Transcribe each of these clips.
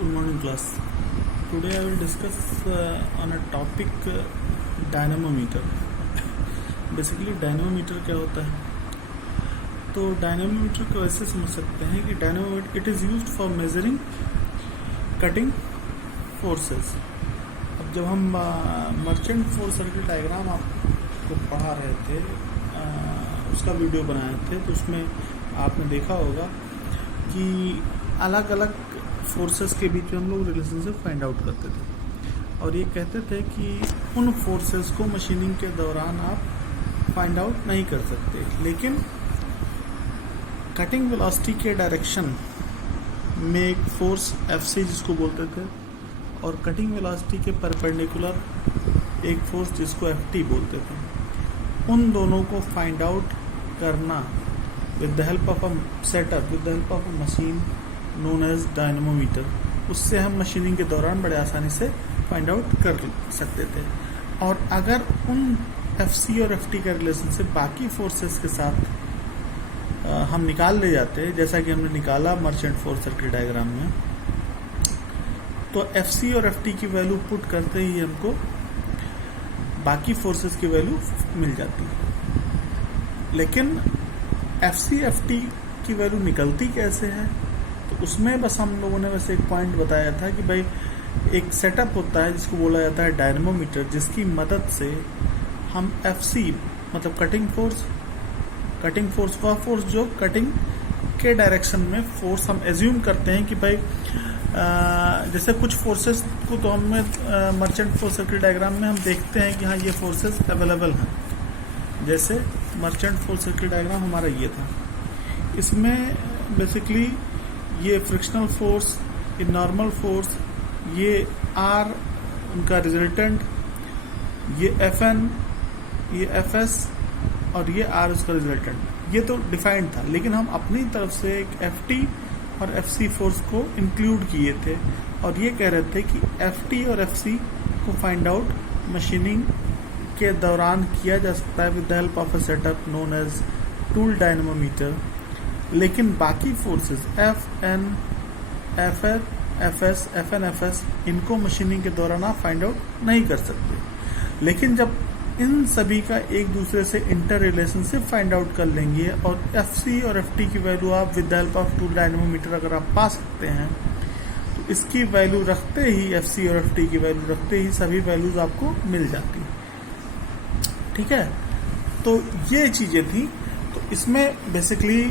Good morning class. Today I will discuss on a topic dynamometer. Basically dynamometer क्या होता है? तो dynamometer को ऐसे समझ सकते हैं कि dynamometer it is used for measuring cutting forces. अब जब हम मर्चेंट फोर्स सर्किट डायग्राम आपको पढ़ा रहे थे, उसका वीडियो बनाए थे, तो उसमें आपने देखा होगा कि अलग अलग फोर्सेस के बीच में हम लोग रिलेशनशिप फाइंड आउट करते थे और ये कहते थे कि उन फोर्सेस को मशीनिंग के दौरान आप फाइंड आउट नहीं कर सकते, लेकिन कटिंग वेलोसिटी के डायरेक्शन में एक फोर्स एफसी जिसको बोलते थे और कटिंग वेलोसिटी के परपेंडिकुलर एक फोर्स जिसको एफटी बोलते थे, उन दोनों को फाइंड आउट करना with the help of a setup, with the help of a machine known as dynamometer, उससे हम मशीनिंग के दौरान बड़े आसानी से फाइंड आउट कर सकते थे। और अगर उन एफसी और एफटी का रिलेशनशिप बाकी फोर्सेस के साथ हम निकाल ले जाते, जैसा कि हमने निकाला मर्चेंट फोर्स सर्किट डायग्राम में, तो एफसी और एफटी की वैल्यू पुट करते ही हमको बाकी फोर्सेस की वैल्यू मिल जाती है। लेकिन एफसी एफटी की वैल्यू निकलती कैसे है, तो उसमें बस हम लोगों ने वैसे एक पॉइंट बताया था कि भाई एक सेटअप होता है जिसको बोला जाता है डायनेमोमीटर, जिसकी मदद से हम एफसी मतलब कटिंग फोर्स वह फोर्स जो कटिंग के डायरेक्शन में फोर्स हम एज्यूम करते हैं कि भाई जैसे कुछ फोर्सेस को तो हमें मर्चेंट फोर्स सर्किट डायग्राम में हम देखते हैं कि हाँ ये फोर्सेस अवेलेबल हैं। जैसे मर्चेंट फोर्स सर्किट डायग्राम हमारा ये था, इसमें बेसिकली ये फ्रिक्शनल फोर्स, ये नॉर्मल फोर्स, ये आर उनका रिजल्टेंट, ये एफ एन, ये एफ एस और ये आर उसका रिजल्टेंट, ये तो डिफाइंड था। लेकिन हम अपनी तरफ से एक एफ टी और एफ सी फोर्स को इंक्लूड किए थे और ये कह रहे थे कि एफ टी और एफ सी को फाइंड आउट मशीनिंग के दौरान किया जा सकता है with the help of a setup known as tool dynamometer. लेकिन बाकी forces F N, F S, F N, F S, इनको मशीनिंग के दौरान आप फाइंड आउट नहीं कर सकते। लेकिन जब इन सभी का एक दूसरे से इंटर रिलेशनशिप फाइंड आउट कर लेंगे और एफ सी और एफ टी की वैल्यू आप with the help of tool dynamometer अगर आप पा सकते हैं, तो इसकी वैल्यू रखते ही, एफ सी और एफ टी की वैल्यू रखते ही सभी वैल्यूज आपको मिल जाती। ठीक है, तो ये चीजें थी। तो इसमें बेसिकली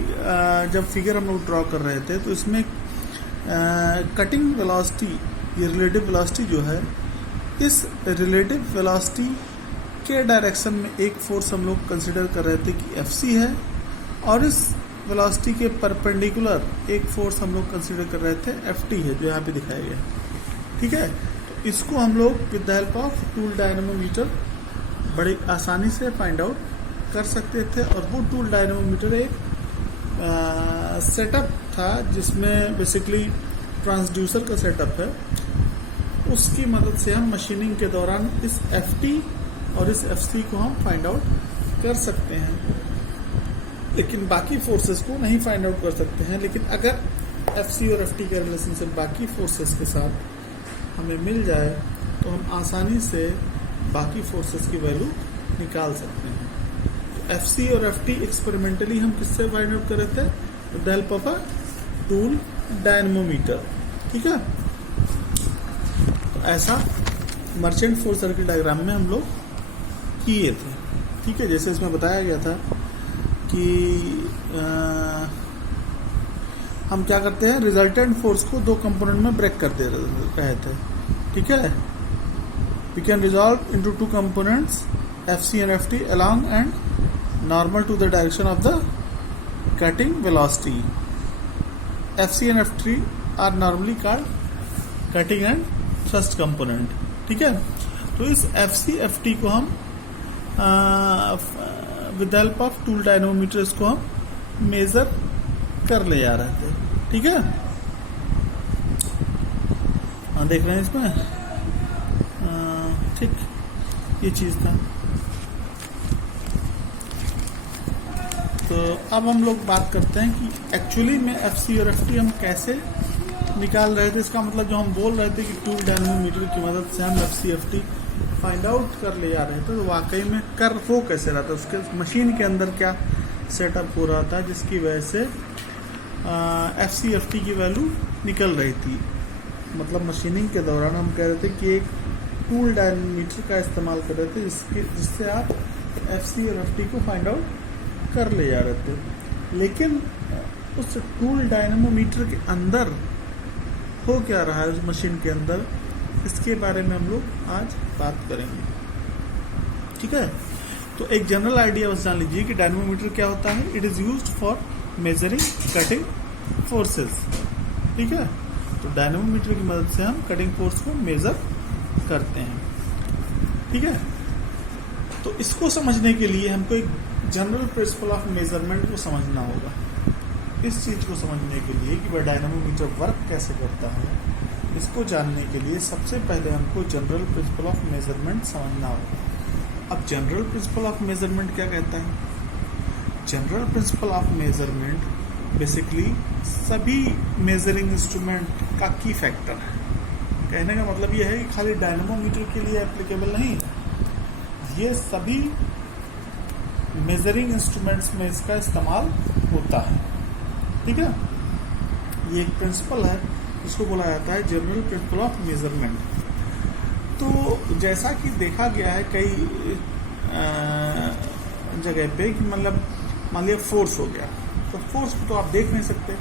जब फिगर हम लोग ड्रॉ कर रहे थे, तो इसमें कटिंग वेलोसिटी, ये रिलेटिव वेलोसिटी जो है, इस रिलेटिव वेलोसिटी के डायरेक्शन में एक फोर्स हम लोग कंसिडर कर रहे थे कि एफसी है और इस वेलोसिटी के परपेंडिकुलर एक फोर्स हम लोग कंसिडर कर रहे थे एफटी है, जो यहाँ पे दिखाया गया है। ठीक है, तो इसको हम लोग with the help of tool dynamometer बड़ी आसानी से फाइंड आउट कर सकते थे। और वो टूल डायनेमोमीटर एक सेटअप था जिसमें बेसिकली ट्रांसड्यूसर का सेटअप है, उसकी मदद से हम मशीनिंग के दौरान इस एफटी और इस एफसी को हम फाइंड आउट कर सकते हैं, लेकिन बाकी फोर्सेस को नहीं फाइंड आउट कर सकते हैं। लेकिन अगर एफसी और एफटी का रिलेशनशिप बाकी फोर्सेस के साथ हमें मिल जाए तो हम आसानी से बाकी फोर्सेस की वैल्यू निकाल सकते हैं। तो एफसी और एफटी एक्सपेरिमेंटली हम किससे फाइंड आउट कर रहे थे? With the help of a tool dynamometer. ठीक है, तो ऐसा मर्चेंट फोर्स सर्किट डायग्राम में हम लोग किए थे। ठीक है, जैसे इसमें बताया गया था कि हम क्या करते हैं, रिजल्टेंट फोर्स को दो कंपोनेंट में ब्रेक कर दे रहे थे। ठीक है, we can resolve into two components FC and FT along and normal to the direction of the cutting velocity. FC and FT are normally called cutting and thrust component. ठीक है, तो इस FC FT को हम with the help of tool dynamometer इसको हम major कर ले जा रहे थे। ठीक है, हाँ देख रहे हैं इसमें, ठीक ये चीज था। तो अब हम लोग बात करते हैं कि एक्चुअली में एफसी और एफटी हम कैसे निकाल रहे थे। इसका मतलब जो हम बोल रहे थे कि टूल डायनेमोमीटर की मदद से हम FCFT फाइंड आउट कर ले जा रहे थे, तो वाकई में कर हो कैसे रहा था, उसके मशीन के अंदर क्या सेटअप हो रहा था जिसकी वजह से FCFT की वैल्यू निकल रही थी। मतलब मशीनिंग के दौरान हम कह रहे थे कि एक टूल डायनेमोमीटर का इस्तेमाल कर रहे थे जिससे आप FC और FT को फाइंड आउट कर ले जा रहे थे। लेकिन उस टूल डायनेमोमीटर के अंदर हो क्या रहा है उस मशीन के अंदर, इसके बारे में हम लोग आज बात करेंगे। ठीक है, तो एक जनरल आइडिया बस जान लीजिए कि डायनेमोमीटर क्या होता है। It is used for measuring cutting forces. ठीक है, तो डायनेमोमीटर की मदद से हम कटिंग फोर्स को मेजर करते हैं। ठीक है, तो इसको समझने के लिए हमको एक जनरल प्रिंसिपल ऑफ मेजरमेंट को समझना होगा। इस चीज को समझने के लिए कि वह डायनेमोमीटर वर्क कैसे करता है, इसको जानने के लिए सबसे पहले हमको जनरल प्रिंसिपल ऑफ मेजरमेंट समझना होगा। अब जनरल प्रिंसिपल ऑफ मेजरमेंट क्या कहता है? General principle of measurement basically सभी मेजरिंग इंस्ट्रूमेंट का की फैक्टर है। कहने का मतलब यह है कि खाली डायनेमोमीटर के लिए एप्लीकेबल नहीं, ये सभी मेजरिंग इंस्ट्रूमेंट्स में इसका इस्तेमाल होता है। ठीक है, ये एक प्रिंसिपल है जिसको बोला जाता है जनरल प्रिंसिपल ऑफ मेजरमेंट। तो जैसा कि देखा गया है कई जगह पे कि मतलब मान लिया फोर्स हो गया, तो फोर्स को तो आप देख नहीं सकते,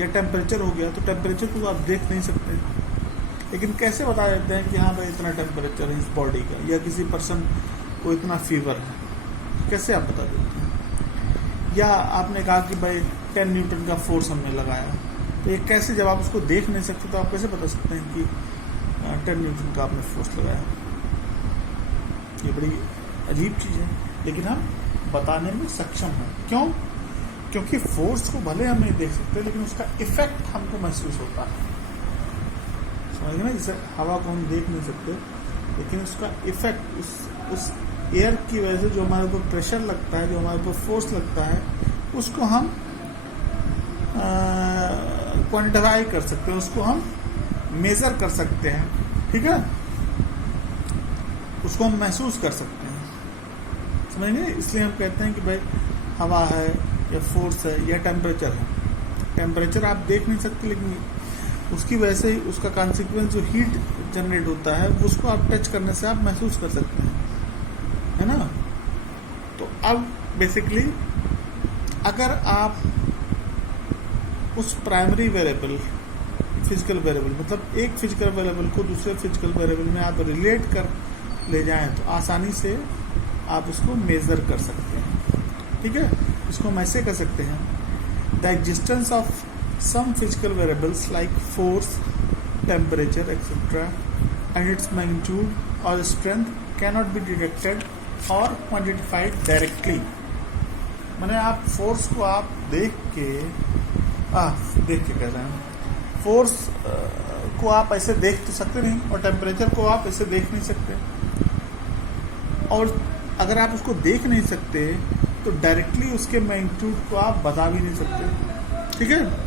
या टेम्परेचर हो गया तो टेम्परेचर को तो आप देख नहीं सकते, लेकिन कैसे बता देते हैं कि हाँ भाई इतना टेम्परेचर है इस बॉडी का, या किसी पर्सन को इतना फीवर है, कैसे आप बता देते हैं? या आपने कहा कि भाई 10 न्यूटन का फोर्स हमने लगाया, तो ये कैसे, जब आप उसको देख नहीं सकते तो आप कैसे बता सकते हैं कि 10 न्यूटन का आपने फोर्स लगाया? ये बड़ी अजीब चीज़ है, लेकिन हम बताने में सक्षम हैं। क्यों? क्योंकि फोर्स को भले हम नहीं देख सकते, लेकिन उसका इफेक्ट हमको महसूस होता है। समझ ना, जैसे हवा को हम देख नहीं सकते, लेकिन उसका इफेक्ट उस एयर की वजह से जो हमारे ऊपर प्रेशर लगता है, जो हमारे ऊपर फोर्स लगता है, उसको हम क्वांटिफाई कर सकते हैं, उसको हम मेजर कर सकते हैं। ठीक है, उसको हम महसूस कर सकते हैं। समझ गए? इसलिए हम कहते हैं कि भाई हवा है या फोर्स है या टेम्परेचर है। टेम्परेचर आप देख नहीं सकते, लेकिन उसकी वजह से उसका कॉन्सिक्वेंस जो हीट जनरेट होता है उसको आप टच करने से आप महसूस कर सकते हैं, है ना? तो अब बेसिकली अगर आप उस प्राइमरी वेरिएबल, फिजिकल वेरिएबल, मतलब एक फिजिकल वेरिएबल को दूसरे फिजिकल वेरिएबल में आप रिलेट कर ले जाएं तो आसानी से आप उसको मेजर कर सकते हैं। ठीक है, इसको हम ऐसे कर सकते हैं, the existence of some physical variables like force, temperature, etc. and its magnitude or strength cannot be detected or quantified directly. माने आप फोर्स को आप देख के कह रहे हैं, फोर्स को आप ऐसे देख तो सकते नहीं, और टेम्परेचर को आप ऐसे देख नहीं सकते, और अगर आप उसको देख नहीं सकते तो डायरेक्टली उसके मैग्नीट्यूड को आप बता भी नहीं सकते। ठीक है,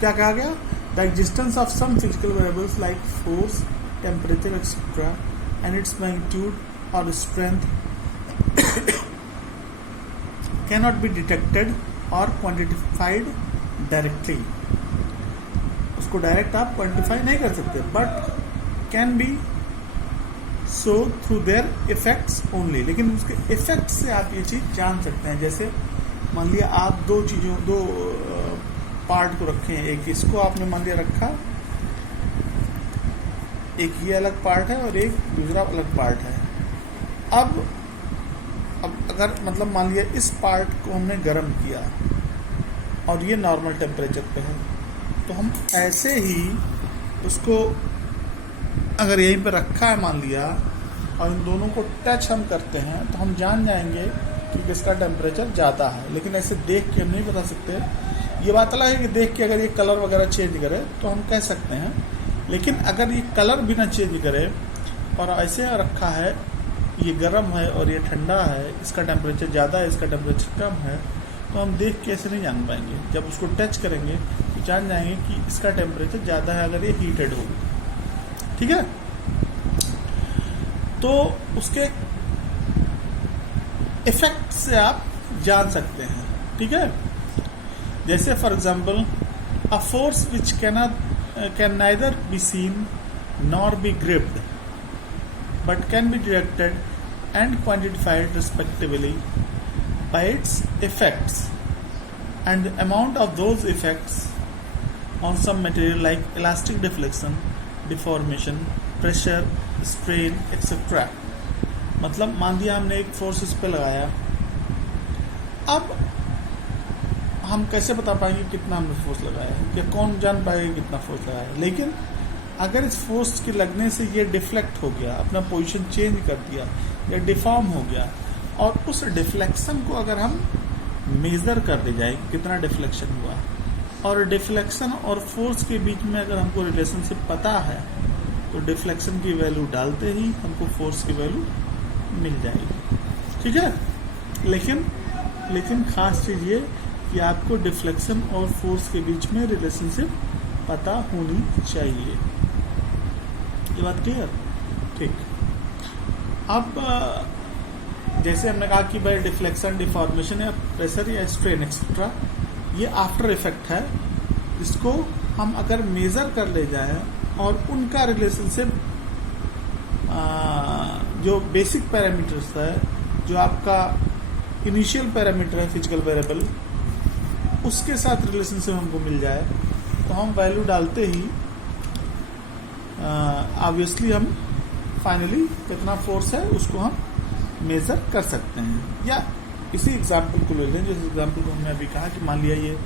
क्या कहा गया? The existence of some physical variables like force, temperature etcetera and its magnitude और strength can not be detected और क्वांटिफाइड डायरेक्टली। उसको डायरेक्ट आप क्वांटिफाई नहीं कर सकते, but can be so through their effects only. लेकिन उसके इफेक्ट से आप ये चीज जान सकते हैं। जैसे मान लिया आप दो पार्ट को रखे हैं, एक इसको आपने मान लिया रखा, एक ये अलग पार्ट है और एक दूसरा अलग पार्ट है। अब अगर मतलब मान लिया इस पार्ट को हमने गर्म किया और ये नॉर्मल टेम्परेचर पे है, तो हम ऐसे ही उसको अगर यहीं पे रखा है मान लिया और इन दोनों को टच हम करते हैं, तो हम जान जाएंगे कि किसका टेम्परेचर ज़्यादा है। लेकिन ऐसे देख के हम नहीं बता सकते। ये बात अलग है कि देख के अगर ये कलर वगैरह चेंज करे तो हम कह सकते हैं, लेकिन अगर ये कलर भी ना चेंज करे और ऐसे रखा है, ये गर्म है और ये ठंडा है, इसका टेम्परेचर ज़्यादा है, इसका टेम्परेचर कम है, तो हम देख के ऐसे नहीं जान पाएंगे। जब उसको टच करेंगे तो जान जाएंगे कि इसका टेम्परेचर ज़्यादा है अगर ये हीटेड हो। ठीक है, तो उसके इफेक्ट से आप जान सकते हैं। ठीक है, जैसे for example a force which can neither be seen nor be gripped but can be directed and quantified respectively by its effects and the amount of those effects on some material like elastic deflection, deformation, pressure, strain, etc. मतलब मान लिया हमने एक force इस पे लगाया, अब हम कैसे बता पाएंगे कितना हमने फोर्स लगाया है, या कौन जान पाएगा कितना फोर्स लगाया है। लेकिन अगर इस फोर्स के लगने से ये डिफ्लेक्ट हो गया, अपना पोजीशन चेंज कर दिया या डिफॉर्म हो गया, और उस डिफ्लेक्शन को अगर हम मेजर कर ले जाए कितना डिफ्लेक्शन हुआ, और डिफ्लेक्शन और फोर्स के बीच में अगर हमको रिलेशनशिप पता है तो डिफ्लेक्शन की वैल्यू डालते ही हमको फोर्स की वैल्यू मिल जाएगी। ठीक है, लेकिन खास चीज़ ये कि आपको डिफ्लेक्शन और फोर्स के बीच में रिलेशनशिप पता होनी चाहिए। ये बात क्लियर? ठीक। अब जैसे हमने कहा कि भाई डिफ्लेक्शन, डिफॉर्मेशन या प्रेशर या स्ट्रेन एक्सेट्रा, ये आफ्टर इफेक्ट है। इसको हम अगर मेजर कर ले जाए और उनका रिलेशनशिप जो बेसिक पैरामीटर्स है, जो आपका इनिशियल पैरामीटर है फिजिकल वेरिएबल, उसके साथ रिलेशनशिप हमको मिल जाए तो हम वैल्यू डालते ही ऑब्वियसली हम फाइनली कितना फोर्स है उसको हम मेजर कर सकते हैं। या इसी एग्जांपल को ले लें, जिस एग्जांपल को हमने अभी कहा कि मान लिया ये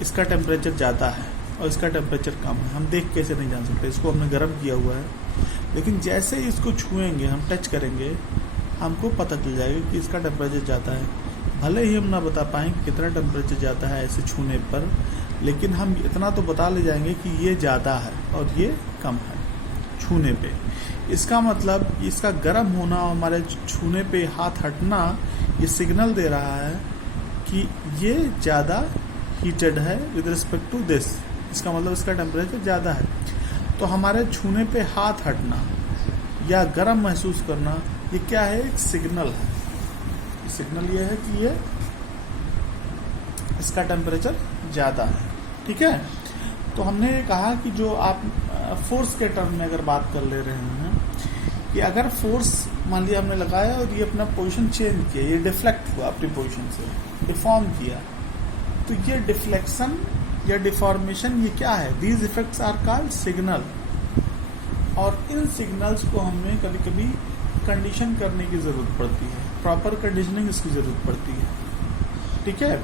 इसका टेम्परेचर ज़्यादा है और इसका टेम्परेचर कम है। हम देख कैसे नहीं जान सकते, इसको हमने गर्म किया हुआ है, लेकिन जैसे ही इसको छुएंगे, हम टच करेंगे, हमको पता चल जाएगा कि इसका टेम्परेचर ज़्यादा है। भले ही हम ना बता पाएँ कि कितना टेम्परेचर ज़्यादा है ऐसे छूने पर, लेकिन हम इतना तो बता ले जाएंगे कि ये ज़्यादा है और ये कम है छूने पे। इसका मतलब इसका गर्म होना और हमारे छूने पे हाथ हटना ये सिग्नल दे रहा है कि ये ज़्यादा हीटेड है विद रिस्पेक्ट टू दिस। इसका मतलब इसका टेम्परेचर ज़्यादा है। तो हमारे छूने पे हाथ हटना या गर्म महसूस करना, ये क्या है? एक सिग्नल है। सिग्नल ये है कि ये इसका टेम्परेचर ज़्यादा है। ठीक है, तो हमने कहा कि जो आप फोर्स के टर्म में अगर बात कर ले रहे हैं कि अगर फोर्स मान लिया हमने लगाया और ये अपना पोजीशन चेंज किया, ये डिफ्लेक्ट हुआ अपनी पोजीशन से, डिफॉर्म किया, तो ये डिफ्लेक्शन या डिफॉर्मेशन ये क्या है? These effects are called signal. और इन सिग्नल्स को हमें कभी कभी कंडीशन करने की ज़रूरत पड़ती है, प्रॉपर कंडीशनिंग इसकी ज़रूरत पड़ती है। ठीक है,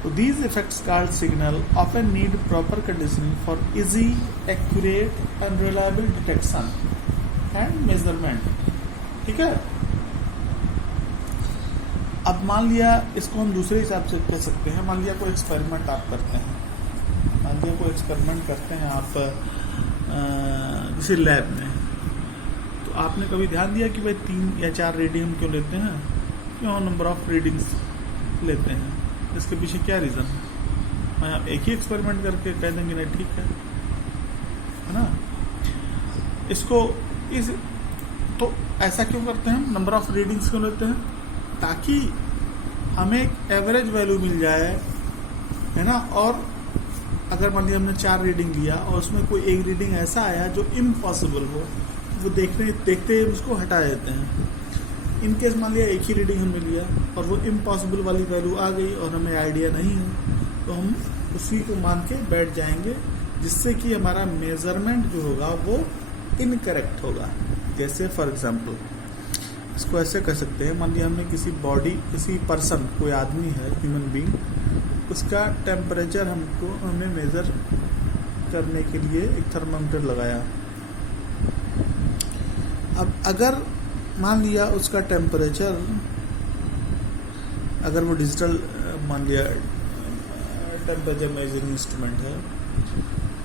तो these effects called signal often need proper conditioning for easy, accurate and reliable detection and measurement. ठीक है, अब मान लिया इसको हम दूसरे हिसाब से कह सकते हैं। मान लिया कोई एक्सपेरिमेंट आप करते हैं, आप किसी लैब में, तो आपने कभी ध्यान दिया कि भाई 3 या 4 रीडिंग हम क्यों लेते हैं? क्यों नंबर ऑफ रीडिंग्स लेते हैं? इसके पीछे क्या रीज़न है? मैं आप एक ही एक्सपेरिमेंट करके कह देंगे नहीं ठीक है ना? इसको तो ऐसा क्यों करते हैं? नंबर ऑफ रीडिंग्स क्यों लेते हैं? ताकि हमें एक एवरेज वैल्यू मिल जाए, है ना। और अगर मान लिया हमने 4 रीडिंग लिया और उसमें कोई एक रीडिंग ऐसा आया जो इम्पॉसिबल हो, वो देखते ही उसको हटा देते हैं। इनकेस मान लिया एक ही रीडिंग हमने लिया और वो इम्पॉसिबल वाली वैल्यू आ गई और हमें आइडिया नहीं है, तो हम उसी को मान के बैठ जाएंगे, जिससे कि हमारा मेजरमेंट जो होगा वो इनकरेक्ट होगा। जैसे फॉर एग्जांपल इसको ऐसे कह सकते हैं, मान लिया हमने किसी पर्सन, कोई आदमी है, ह्यूमन बीइंग, उसका टेम्परेचर हमें मेजर करने के लिए एक थर्मामीटर लगाया। अब अगर मान लिया उसका टेम्परेचर, अगर वो डिजिटल मान लिया टेम्परेचर मेजरिंग इंस्ट्रूमेंट है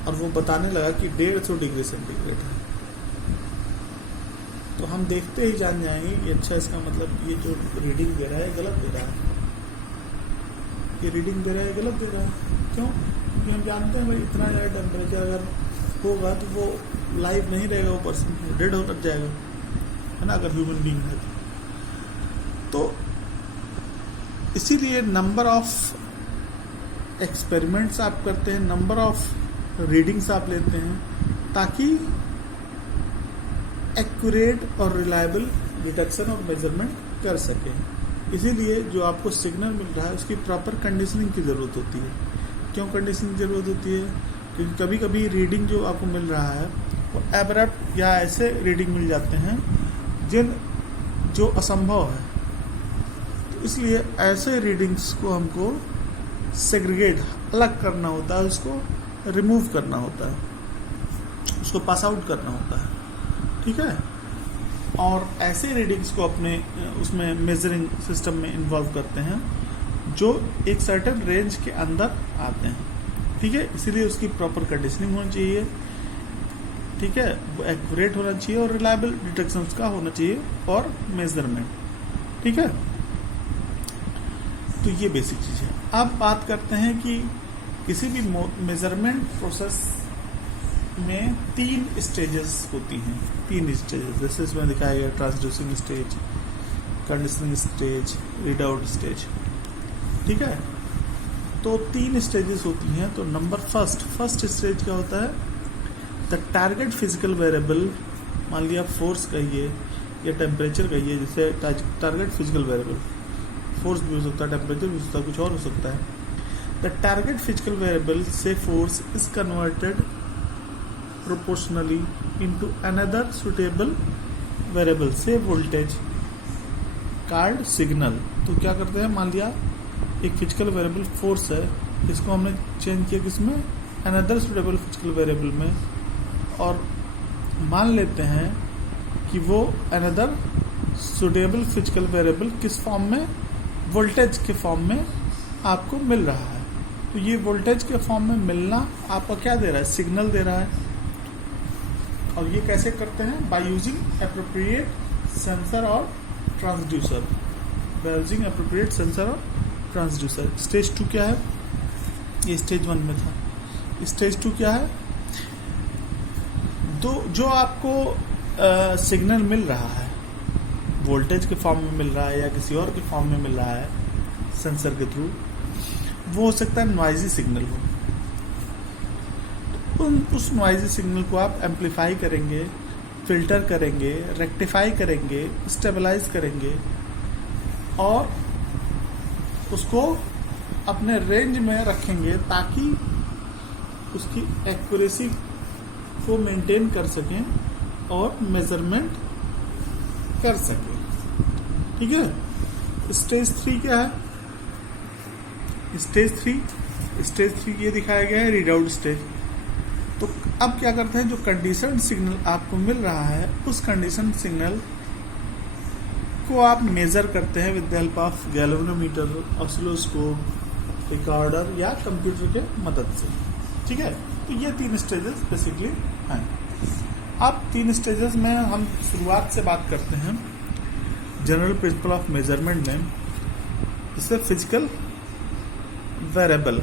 और वो बताने लगा कि 150 डिग्री सेंटीग्रेड है, तो हम देखते ही जान जाएंगे कि अच्छा इसका मतलब ये जो रीडिंग दे रहा है गलत दे रहा है, ये रीडिंग दे रहा है गलत दे रहा है। क्यों? क्योंकि हम जानते हैं भाई इतना ज़्यादा टेम्परेचर अगर होगा तो वो लाइव नहीं रहेगा, वो पर्सन डेड होकर जाएगा, है ना, अगर ह्यूमन बीइंग है तो इसीलिए नंबर ऑफ एक्सपेरिमेंट्स आप करते हैं, नंबर ऑफ रीडिंग्स आप लेते हैं, ताकि एक्यूरेट और रिलायबल डिटेक्शन और मेजरमेंट कर सकें। इसीलिए जो आपको सिग्नल मिल रहा है उसकी प्रॉपर कंडीशनिंग की ज़रूरत होती है। क्यों कंडीशनिंग की ज़रूरत होती है? क्योंकि कभी कभी रीडिंग जो आपको मिल रहा है वो एब्रप्ट या ऐसे रीडिंग मिल जाते हैं जो असंभव है। तो इसलिए ऐसे रीडिंग्स को हमको सेग्रीगेट, अलग करना होता है, उसको रिमूव करना होता है, उसको पास आउट करना होता है, ठीक है। और ऐसे रीडिंग्स को अपने उसमें मेजरिंग सिस्टम में इन्वॉल्व करते हैं जो एक सर्टेन रेंज के अंदर आते हैं, ठीक है। इसीलिए उसकी प्रॉपर कंडीशनिंग होनी चाहिए, ठीक है, वो एक्यूरेट होना चाहिए और रिलायबल डिटेक्शन उसका होना चाहिए और मेजरमेंट, ठीक है। तो ये बेसिक चीज़ है। अब बात करते हैं कि किसी भी मेजरमेंट प्रोसेस में 3 स्टेजेस होती हैं, 3 स्टेजेस, जैसे इसमें दिखाया गया transducing stage, conditioning stage, read out stage, ठीक है। तो 3 स्टेजेस होती हैं। तो नंबर फर्स्ट स्टेज क्या होता है? द टारगेट फिजिकल वेरिएबल, मान लिया फोर्स कहिए या टेम्परेचर कहिए, जैसे टारगेट फिजिकल वेरिएबल, फोर्स भी हो सकता है, टेम्परेचर भी हो सकता है, कुछ और हो सकता है। द टारगेट फिजिकल वेरिएबल से force is converted proportionally into another suitable variable से वोल्टेज कॉल्ड सिग्नल। तो क्या करते हैं, मान लिया एक फिजिकल वेरिएबल फोर्स है, इसको हमने चेंज किया किसमें? अनदर सुटेबल फिजिकल वेरिएबल में, और मान लेते हैं कि वो अनदर सुटेबल फिजिकल वेरिएबल किस फॉर्म में? वोल्टेज के फॉर्म में आपको मिल रहा है। तो ये वोल्टेज के फॉर्म में मिलना आपको क्या दे रहा है? सिग्नल दे रहा है। और ये कैसे करते हैं? बाय यूजिंग एप्रोप्रिएट सेंसर और transducer, by using appropriate sensor और ट्रांसड्यूसर। स्टेज 2 क्या है? ये स्टेज 1 में था। स्टेज 2 क्या है? तो जो आपको सिग्नल मिल रहा है, वोल्टेज के फॉर्म में मिल रहा है या किसी और के फॉर्म में मिल रहा है सेंसर के थ्रू, वो हो सकता है नॉइजी सिग्नल हो। उस नॉइजी सिग्नल को आप एम्पलीफाई करेंगे, फिल्टर करेंगे, रेक्टिफाई करेंगे, स्टेबलाइज करेंगे और उसको अपने रेंज में रखेंगे ताकि उसकी एक्यूरेसी को मेंटेन कर सकें और मेजरमेंट कर सकें, ठीक है। स्टेज 3 क्या है? स्टेज 3 ये दिखाया गया है रीड आउट स्टेज। तो अब क्या करते हैं, जो कंडीशन सिग्नल आपको मिल रहा है उस कंडीशन सिग्नल को आप मेजर करते हैं with the help of galvanometer, oscilloscope, recorder या कंप्यूटर के मदद से, ठीक है। तो ये 3 स्टेजेस बेसिकली हैं। अब 3 स्टेजेस में हम शुरुआत से बात करते हैं जनरल प्रिंसिपल ऑफ मेजरमेंट में, जिससे physical variable,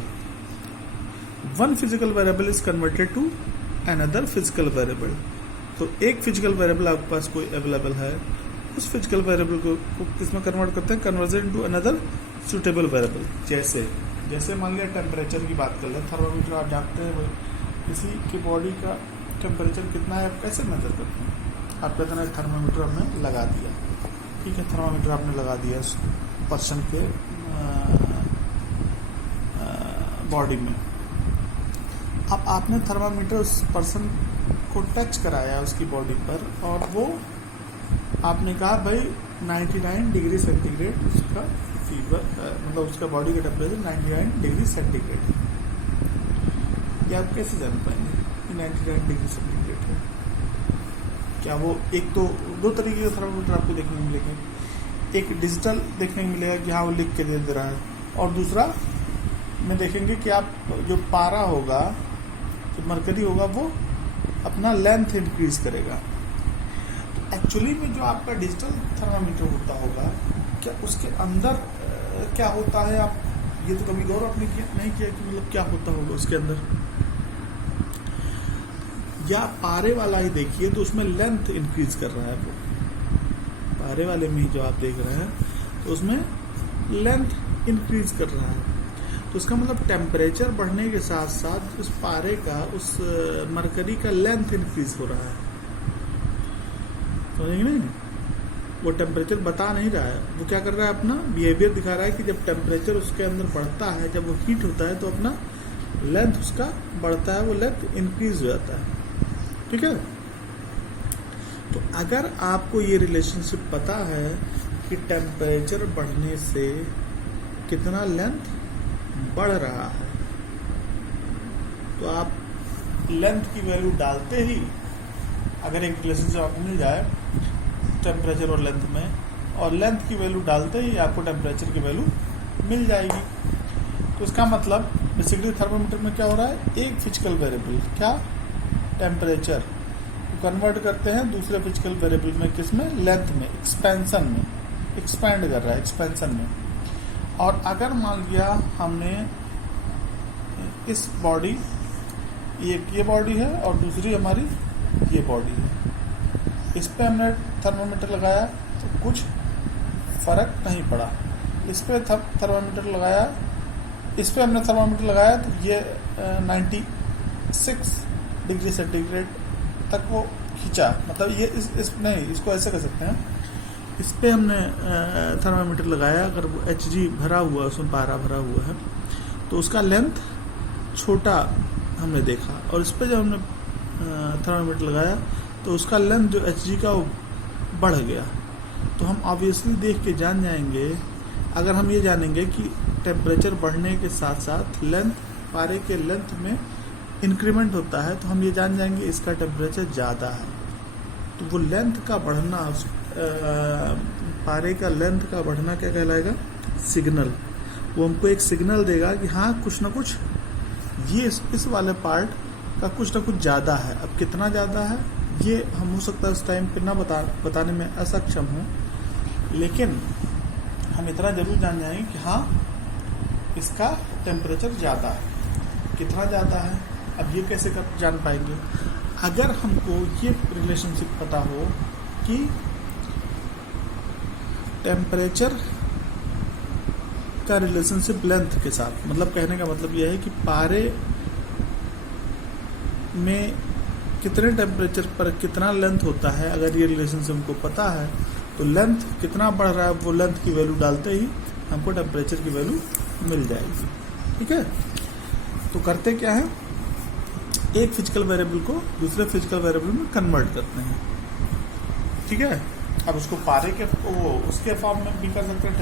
one physical variable is converted to another physical variable. तो एक फिजिकल वेरिएबल आपके पास कोई अवेलेबल है, उस फिजिकल वेरिएबल को किसमें कन्वर्ट करते हैं? Conversion to another suitable variable. जैसे मान लिया टेम्परेचर की बात कर ले, थर्मामीटर आप जानते हैं किसी की बॉडी का टेम्परेचर कितना है, आप कैसे मेजर करते हैं? आप कहते हैं थर्मामीटर हमने लगा दिया, ठीक है, थर्मामीटर आपने लगा दिया उस पर्सन के बॉडी में। अब आपने थर्मामीटर उस पर्सन को टच कराया उसकी बॉडी पर और वो आपने कहा भाई 99 डिग्री सेंटीग्रेड उसका फीवर, मतलब उसका बॉडी का टेम्परेचर 99 डिग्री सेंटीग्रेड है। ये आप कैसे जान पाएंगे कि 99 डिग्री सेंटीग्रेड है? क्या वो, एक तो 2 तरीके का थर्मामीटर आपको देखने को मिलेगा, एक डिजिटल देखने को मिलेगा कि हाँ वो लिख के दे रहा है, और दूसरा में देखेंगे कि आप जो पारा होगा, जो मरकरी होगा, वो अपना लेंथ इंक्रीज करेगा। तो एक्चुअली में जो आपका डिजिटल थर्मामीटर होता होगा, क्या उसके अंदर क्या होता है आप ये तो कभी गौर आपने नहीं किया कि मतलब क्या होता होगा उसके अंदर। या पारे वाला ही देखिए तो उसमें लेंथ इंक्रीज कर रहा है वो, पारे वाले में ही जो आप देख रहे हैं तो उसमें लेंथ इंक्रीज कर रहा है। तो इसका मतलब टेम्परेचर बढ़ने के साथ साथ उस पारे का, उस मरकरी का लेंथ इंक्रीज हो रहा है। समझेंगे नहीं? वो टेम्परेचर बता नहीं रहा है, वो क्या कर रहा है, अपना बिहेवियर दिखा रहा है कि जब टेम्परेचर उसके अंदर बढ़ता है, जब वो हीट होता है तो अपना लेंथ उसका बढ़ता है, वो लेंथ इंक्रीज हो जाता है। ठीक है। तो अगर आपको ये रिलेशनशिप पता है कि टेम्परेचर बढ़ने से कितना लेंथ बढ़ रहा है, तो आप लेंथ की वैल्यू डालते ही, अगर एक रिलेशनशिप आपको मिल जाए टेम्परेचर और लेंथ में, और लेंथ की वैल्यू डालते ही आपको टेम्परेचर की वैल्यू मिल जाएगी। तो इसका मतलब बेसिकली थर्मोमीटर में क्या हो रहा है, एक फिजिकल वेरिएबल क्या, टेम्परेचर, कन्वर्ट करते हैं दूसरे फिजिकल वेरिएबल में, किसमें, लेंथ में, एक्सपेंशन में, एक्सपैंड कर रहा है एक्सपेंशन में। और अगर मान लिया हमने इस बॉडी, ये बॉडी है और दूसरी हमारी ये बॉडी है, इस पे हमने थर्मोमीटर लगाया तो कुछ फर्क नहीं पड़ा, इस पे थर्मोमीटर लगाया, इस पे हमने थर्मोमीटर लगाया तो ये 96 डिग्री सेंटीग्रेड तक वो खींचा, मतलब ये इस नहीं, इसको ऐसे कर सकते हैं, इस पे हमने थर्मामीटर लगाया, अगर वो Hg भरा हुआ है, उसमें पारा भरा हुआ है, तो उसका लेंथ छोटा हमने देखा, और इस पे जब हमने थर्मामीटर लगाया तो उसका लेंथ जो Hg का वो बढ़ गया। तो हम ऑब्वियसली देख के जान जाएंगे, अगर हम ये जानेंगे कि टेम्परेचर बढ़ने के साथ साथ लेंथ, पारे के लेंथ में इंक्रीमेंट होता है, तो हम ये जान जाएंगे इसका टेम्परेचर ज़्यादा है। तो वो लेंथ का बढ़ना, पारे का लेंथ का बढ़ना क्या कहलाएगा, सिग्नल। वो हमको एक सिग्नल देगा कि हाँ कुछ ना कुछ ये इस वाले पार्ट का कुछ ना कुछ ज़्यादा है। अब कितना ज़्यादा है ये हम हो सकता है उस टाइम पे ना बताने में असक्षम हो, लेकिन हम इतना जरूर जान जाएंगे कि हाँ इसका टेम्परेचर ज़्यादा है। कितना ज़्यादा है अब ये कैसे कर जान पाएंगे, अगर हमको ये रिलेशनशिप पता हो कि टेम्परेचर का रिलेशनशिप लेंथ के साथ, मतलब कहने का मतलब यह है कि पारे में कितने टेम्परेचर पर कितना लेंथ होता है, अगर ये रिलेशनशिप हमको पता है तो लेंथ कितना बढ़ रहा है, वो लेंथ की वैल्यू डालते ही हमको टेम्परेचर की वैल्यू मिल जाएगी। ठीक है। तो करते क्या है, एक फिजिकल वेरिएबल को दूसरे फिजिकल वेरिएबल में कन्वर्ट करते हैं। ठीक है। अब उसको पारे के उसके फॉर्म में भी कर सकते हैं,